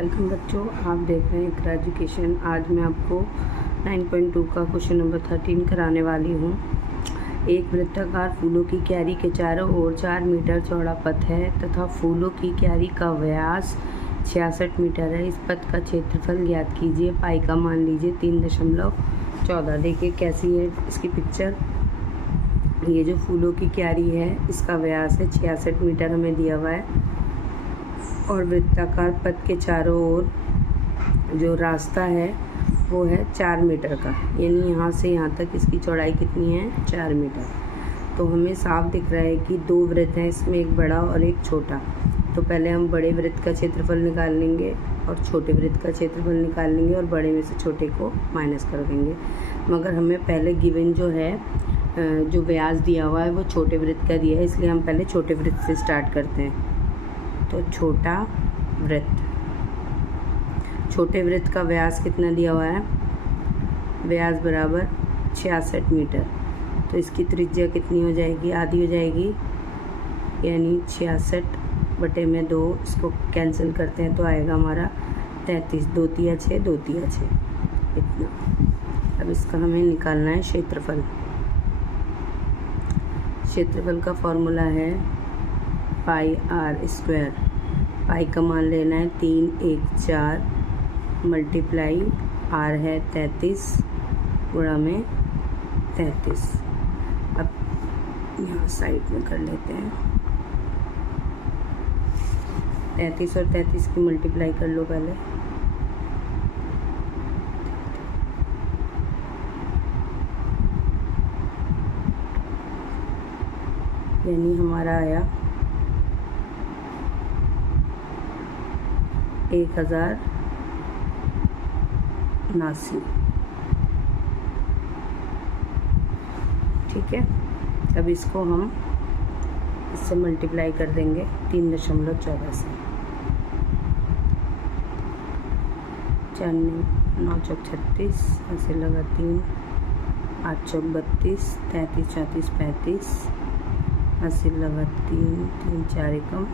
Welcome बच्चों, आप देख रहे हैं इकरा एजुकेशन। आज मैं आपको 9.2 का क्वेश्चन नंबर 13 कराने वाली हूँ। एक वृत्ताकार फूलों की क्यारी के चारों ओर 4 मीटर चौड़ा पथ है तथा फूलों की क्यारी का व्यास 66 मीटर है। इस पथ का क्षेत्रफल ज्ञात कीजिए। पाई का मान लीजिए 3.14। देखिए कैसी है इसकी पिक्चर। ये जो फूलों की क्यारी है इसका व्यास है 66 मीटर हमें दिया हुआ है और वृत्ताकार पथ के चारों ओर जो रास्ता है वो है 4 मीटर का, यानी यहाँ से यहाँ तक इसकी चौड़ाई कितनी है 4 मीटर। तो हमें साफ दिख रहा है कि 2 वृत्त हैं, इसमें एक बड़ा और एक छोटा। तो पहले हम बड़े वृत्त का क्षेत्रफल निकाल लेंगे और छोटे वृत्त का क्षेत्रफल निकाल लेंगे और बड़े में से छोटे को माइनस कर देंगे। मगर हमें पहले गिवन जो है जो व्यास दिया हुआ है वो छोटे वृत्त का दिया है, इसलिए हम पहले छोटे वृत्त से स्टार्ट करते हैं। तो छोटा वृत्त, छोटे वृत्त का व्यास कितना दिया हुआ है, व्यास बराबर 66 मीटर। तो इसकी त्रिज्या कितनी हो जाएगी, आधी हो जाएगी, यानी 66/2। इसको कैंसिल करते हैं तो आएगा हमारा 33। 2 तिया 6, 2 तिया 6 इतना। अब इसका हमें निकालना है क्षेत्रफल। क्षेत्रफल का फॉर्मूला है पाई आर स्क्वायर। पाई का मान लेना है 314 मल्टीप्लाई आर है 33 गुणा में 33। अब यहाँ साइड में कर लेते हैं। 33 और 33 की मल्टीप्लाई कर लो पहले। यानी हमारा आया 1079। ठीक है, अब इसको हम इससे मल्टीप्लाई कर देंगे 3.14 से। 4 9 चौक 36, ऐसे लगा 3 8 चौक 32, 33 34 35, ऐसे लगा 3 3 4 एकम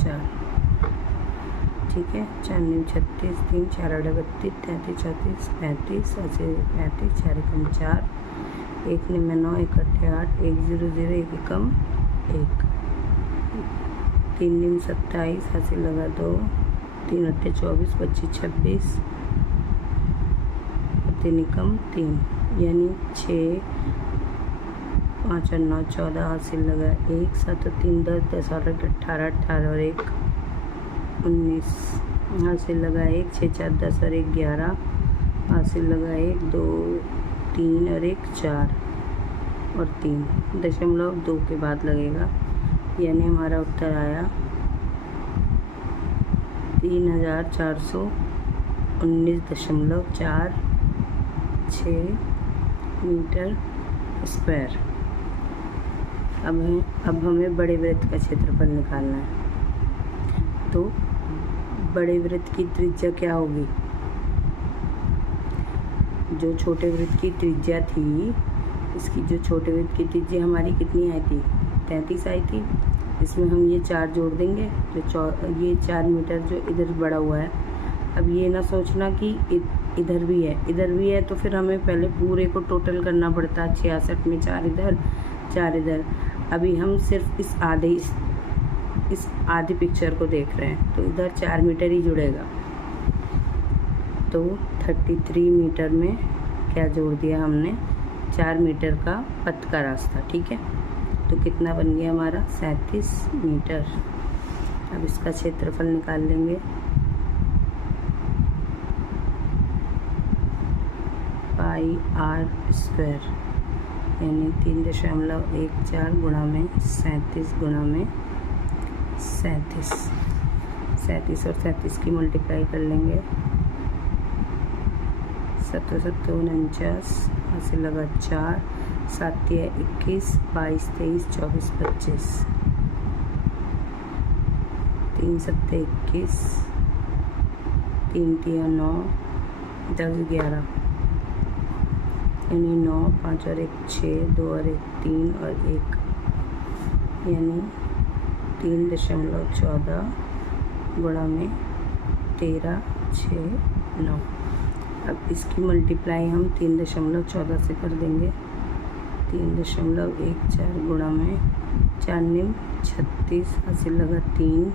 4। ठीक है, 4 9 36, 3 4 8 32, 33 34 35, ऐसे 35 4 एकम 4, 1 9 9 1 8 8, 1 0 0 1 एकम 1, 3 9 27, ऐसे लगा 2, 3 8 24 25 26, 3 एकम 3, यानी 6 5 और 9 14, हासिल लगा 1 7 और 3 10 10 और 18 18 और 1 19, हासिल लगा 1 6 4 10 और 1 11, हासिल लगा 1 2 3 और 1 4 और 3 .2 के बाद लगेगा, यानी हमारा उत्तर आया 3419.46 मीटर स्क्वायर। अब हमें बड़े वृत्त का क्षेत्रफल निकालना है। तो बड़े वृत्त की त्रिज्या क्या होगी, जो छोटे वृत्त की त्रिज्या थी, इसकी जो छोटे वृत्त की त्रिज्या हमारी कितनी आई थी 33 आई थी। इसमें हम ये 4 जोड़ देंगे, जो ये 4 मीटर जो इधर बढ़ा हुआ है। अब ये ना सोचना कि इधर भी है, इधर भी है, तो फिर हमें पहले पूरे को टोटल करना पड़ता। 66 में 4 इधर 4 इधर। अभी हम सिर्फ इस आधी पिक्चर को देख रहे हैं, तो इधर 4 मीटर ही जुड़ेगा। तो 33 मीटर में क्या जोड़ दिया हमने, 4 मीटर का पथ का रास्ता। ठीक है, तो कितना बन गया हमारा 37 मीटर। अब इसका क्षेत्रफल निकाल लेंगे। पाई आर स्क्वायर यानी 3.14 गुणा में 37 गुणा में 37। 37 और 37 की मल्टीप्लाई कर लेंगे। 17 7 49, ऐसे लगा 4 7 21 22 23 24 25, 3 7 21, 3 3 9 10 11, यानी 9 5 और 1 6, 2 और 1 3 और 1, यानी 3.14 गुणा में 13 6, 9। अब इसकी मल्टीप्लाई हम 3.14 से कर देंगे। 3.14 गुणा में 4 निम 36, हासिल लगा 3,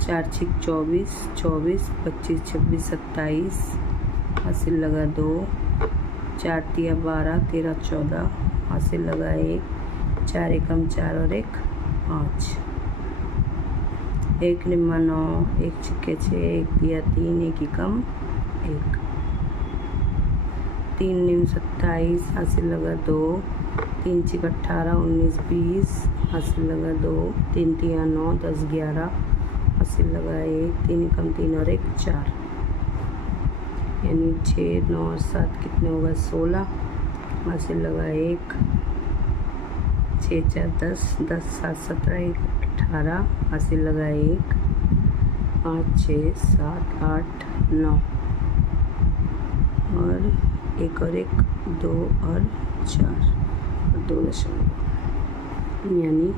4 छिक 24, 25 26 27, हासिल लगा 2, 4 तिया 12, 13 14, हासिल लगा 1, 4 एकम 4 और 1 5, 1 निम्मा 9, 1 छिक्के 6, 1 तिया 3, 1 एकम 1, 3 निम 27, हासिल लगा 2, 3 छिक 18, 19 20, हासिल लगा 2, 3 तिया 9, 10 11, हासिल लगा 1, 3 एकम 3 और 1 4, यानी 6 9 और 7 कितने होगा 16, हासिल लगा 1, 6 4 10, 10 7 17, 1 18, हासिल लगा 1, 5 6 7 8 9 और 1 और 1 2 और 4 और 2 दशमलव, यानी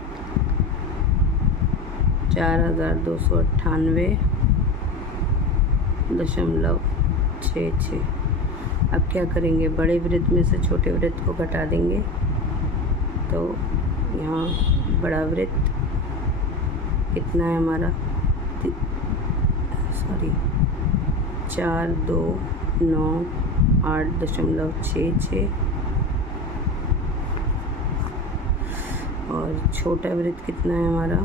4298.66। अब क्या करेंगे, बड़े वृत्त में से छोटे वृत्त को घटा देंगे। तो यहाँ बड़ा वृत्त कितना है हमारा, 4 2 9 8.66 और छोटा वृत्त कितना है हमारा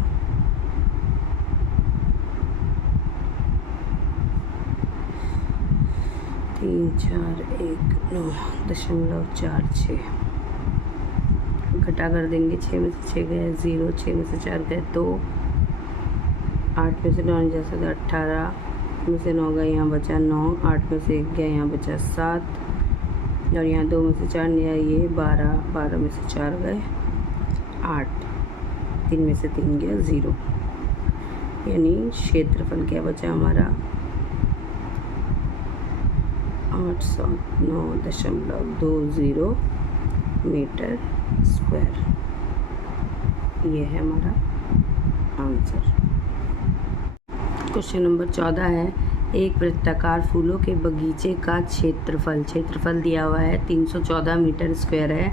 3 4 1 9.46। घटा कर देंगे, 6 में से 6 गए 0, 6 में से 4 गए 2, 8 में से 9 जैसे 18 में से 9 गए, यहाँ बचा 9, 8 में से 1 गया, यहाँ बचा 7 और यहाँ 2 में से 4 गया, ये 12, 12 में से 4 गए 8, 3 में से 3 गया 0, यानी क्षेत्रफल क्या बचा हमारा 809.20 मीटर स्क्वायर। ये है हमारा आंसर। क्वेश्चन नंबर 14 है, एक वृत्ताकार फूलों के बगीचे का क्षेत्रफल दिया हुआ है 314 मीटर स्क्वायर है।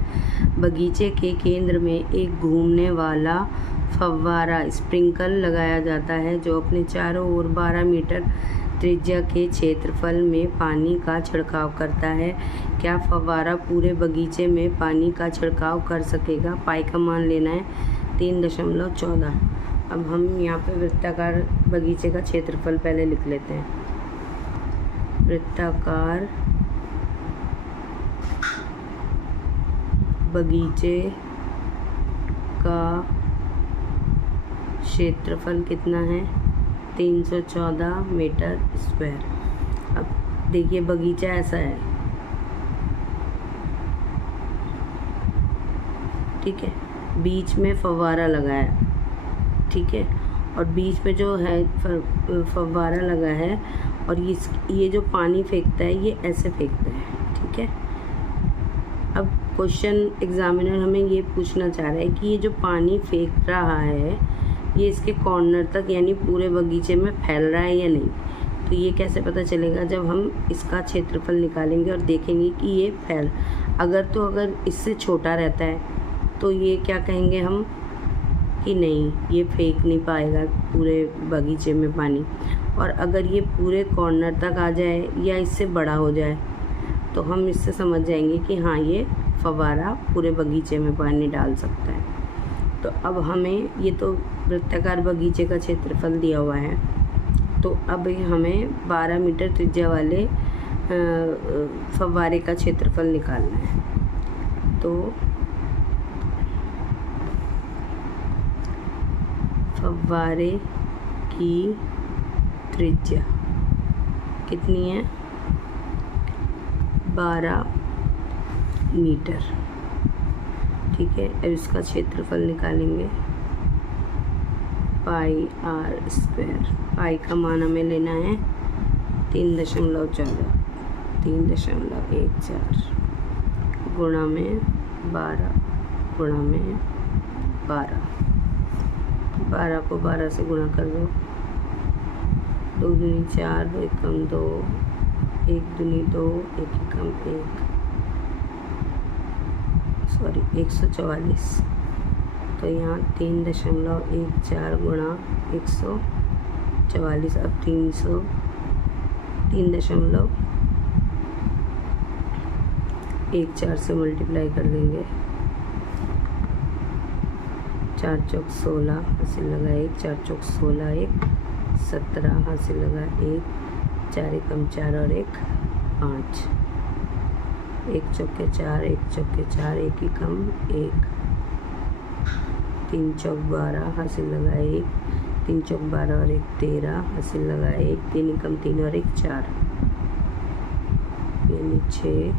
बगीचे के केंद्र में एक घूमने वाला फव्वारा स्प्रिंकल लगाया जाता है जो अपने चारों ओर 12 मीटर त्रिज्या के क्षेत्रफल में पानी का छिड़काव करता है। क्या फव्वारा पूरे बगीचे में पानी का छिड़काव कर सकेगा? पाई का मान लेना है 3.14। अब हम यहाँ पे वृत्ताकार बगीचे का क्षेत्रफल पहले लिख लेते हैं। वृत्ताकार बगीचे का क्षेत्रफल कितना है 314 मीटर स्क्वायर। अब देखिए बगीचा ऐसा है, ठीक है, बीच में फव्वारा लगा है, ठीक है, और बीच में जो है फव्वारा लगा है और ये जो पानी फेंकता है ये ऐसे फेंकता है, ठीक है। अब क्वेश्चन एग्जामिनर हमें ये पूछना चाह रहा है कि ये जो पानी फेंक रहा है ये इसके कॉर्नर तक यानी पूरे बगीचे में फैल रहा है या नहीं। तो ये कैसे पता चलेगा? जब हम इसका क्षेत्रफल निकालेंगे और देखेंगे कि ये अगर इससे छोटा रहता है तो ये क्या कहेंगे हम कि नहीं, ये फेंक नहीं पाएगा पूरे बगीचे में पानी। और अगर ये पूरे कॉर्नर तक आ जाए या इससे बड़ा हो जाए तो हम इससे समझ जाएंगे कि हाँ, ये फव्वारा पूरे बगीचे में पानी डाल सकता है। तो अब हमें ये तो वृत्ताकार बगीचे का क्षेत्रफल दिया हुआ है, तो अब हमें 12 मीटर त्रिज्या वाले फव्वारे का क्षेत्रफल निकालना है। तो फव्वारे की त्रिज्या कितनी है 12 मीटर, ठीक है। अब इसका क्षेत्रफल निकालेंगे पाई आर स्क्वायर। पाई का मान हमें लेना है 3.14 गुणा में 12 गुणा में 12 को 12 से गुणा कर दो 2 दूनी 4, 2 एकम 2, 1 दूनी 2, 1 एकम 1, सॉरी 144। तो यहाँ 3.14 गुणा 144। अब 3.14 से मल्टीप्लाई कर देंगे। 4 चौक 16 हासिल लगा 1, 4 चौक 16, 1 17 हासिल लगा 1, 4 एकम 4 और 1 5, 1 चौके 4, 1 चौके 4, 1 एकम 1, 3 चौक 12 हासिल लगा 1, 3 चौक 12 और 1 13 हासिल लगा 1, 3 एकम 3 और 1 4, यानी 6,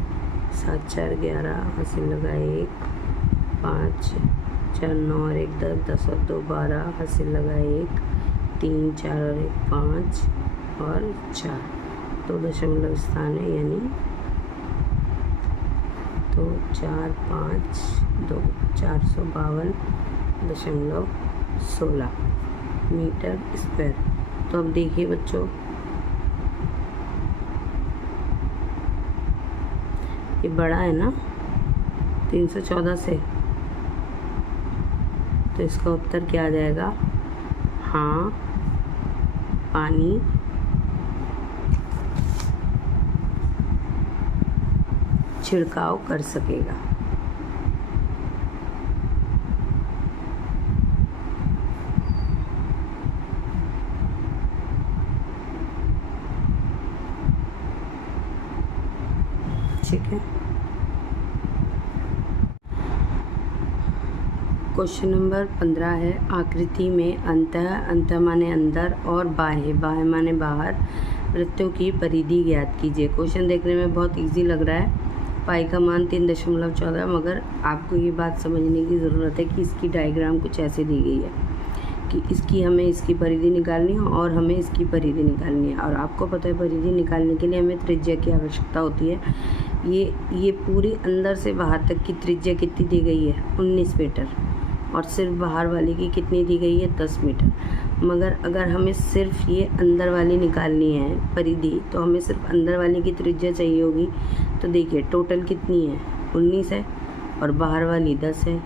7 4 11 हासिल लगा 1, 5 4 9 और 1 10, 10 और 2 12 हासिल लगा 1, 3 4 और 1 5 और 4, 2 दशमलव स्थान है, यानी तो 4 5 2 452.16 मीटर स्क्वायर। तो अब देखिए बच्चों, ये बड़ा है ना 314 से, तो इसका उत्तर क्या आ जाएगा? हाँ, पानी छिड़काव कर सकेगा। ठीक है। क्वेश्चन नंबर 15 है, आकृति में अंतः माने अंदर और बाह्य माने बाहर वृत्तों की परिधि ज्ञात कीजिए। क्वेश्चन देखने में बहुत इजी लग रहा है। पाई का मान 3.14, मगर आपको ये बात समझने की ज़रूरत है कि इसकी डायग्राम कुछ ऐसे दी गई है कि हमें इसकी परिधि निकालनी है और हमें इसकी परिधि निकालनी है। और आपको पता है परिधि निकालने के लिए हमें त्रिज्या की आवश्यकता होती है। ये पूरी अंदर से बाहर तक की त्रिज्या कितनी दी गई है? 19 मीटर। और सिर्फ बाहर वाली की कितनी दी गई है? 10 मीटर। मगर अगर हमें सिर्फ ये अंदर वाली निकालनी है परिधि, तो हमें सिर्फ अंदर वाली की त्रिज्या चाहिए होगी। तो देखिए टोटल कितनी है? 19 है और बाहर वाली 10 है।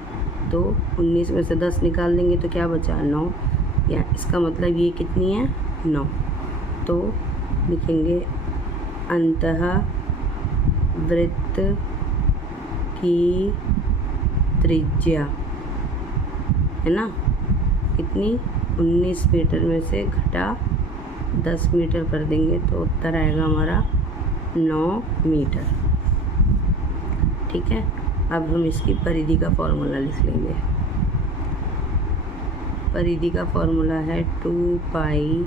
तो 19 में से 10 निकाल देंगे तो क्या बचा? 9। या इसका मतलब ये कितनी है? 9। तो लिखेंगे अंतः वृत्त की त्रिज्या है ना कितनी? 19 मीटर में से घटा 10 मीटर कर देंगे तो उत्तर आएगा हमारा 9 मीटर। ठीक है। अब हम इसकी परिधि का फॉर्मूला लिख लेंगे। परिधि का फॉर्मूला है 2 पाई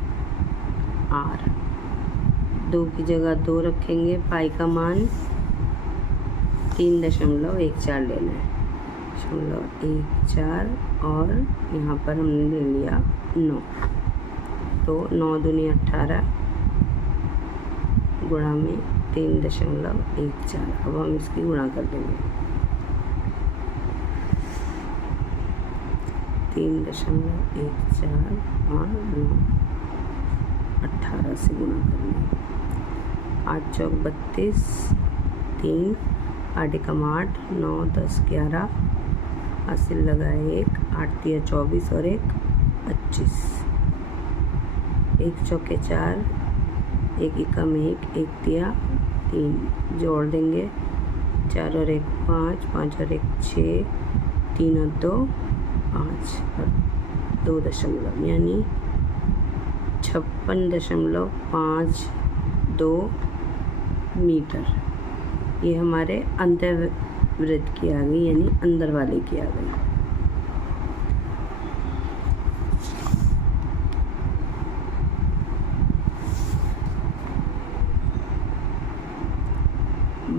r। 2 की जगह 2 रखेंगे। पाई का मान 3.14 लेना है, 0.14, और यहाँ पर हमने ले लिया 9। तो 9 दूनी 18 गुणा में 3.14। अब हम इसकी गुणा कर देंगे। 3.14 और 9, 18 से गुणा करेंगे। 8 चौक 32, 3 8 एकम 8, 9 10 11 हासिल लगा 1, 8 तिया 24 और 1 25। 1 चौके 4, 1 एकम 1, 1 तिया 3 जोड़ देंगे। 4 और 1 5, 5 और 1 6, 3 और 2 5 और 2 दशमलव, यानी 56.52 मीटर। ये हमारे अंतर्वृत्त की आ गई, यानी अंदर वाले की आ गई।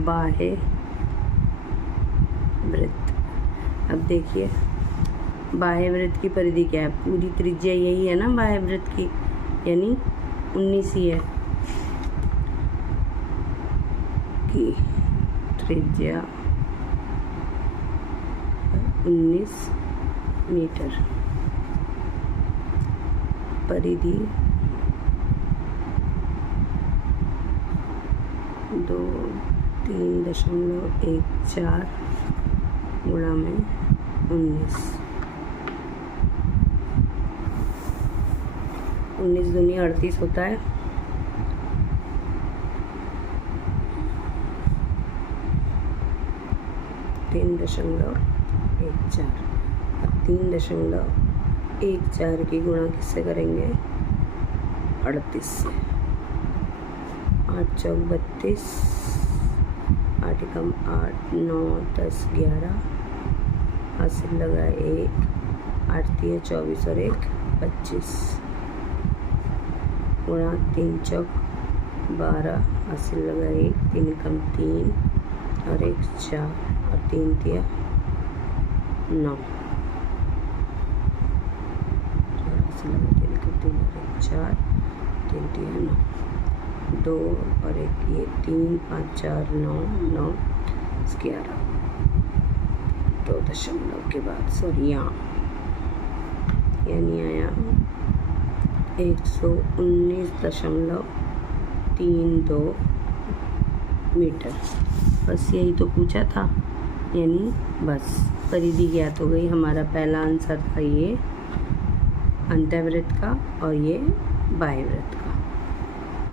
बाह्य वृत्त। अब देखिए बाह्य वृत्त की परिधि क्या है? पूरी त्रिज्या यही है ना बाह्य वृत्त की, यानी 19 ही है की त्रिज्या 19 मीटर। परिधि 3.14 गुणा में 19 दूनी 38 होता है। तीन दशमलव 3.14 की गुणा किससे करेंगे? 38 से। 8 चौक 32, 8 एकम 8, 9 10 11, हासिल लगा 1, 8 तिया 24 और 1 25, गुणा 3 चौक 12, हासिल लगा 1, 3 एकम 3 और 1 4 और 3 तिया 9, हासिल लगा 3 एकम 3 और 1 4, 3 तिया 9, 2 और 1 ये 3 5 4 9 9 11, 2 दशमलव के बाद सॉरी यहाँ यानी आया 119.32 मीटर। बस यही तो पूछा था, यानी बस परिधि ज्ञात हो गई। हमारा पहला आंसर था ये अंतःवृत्त का और ये बाह्यवृत्त का।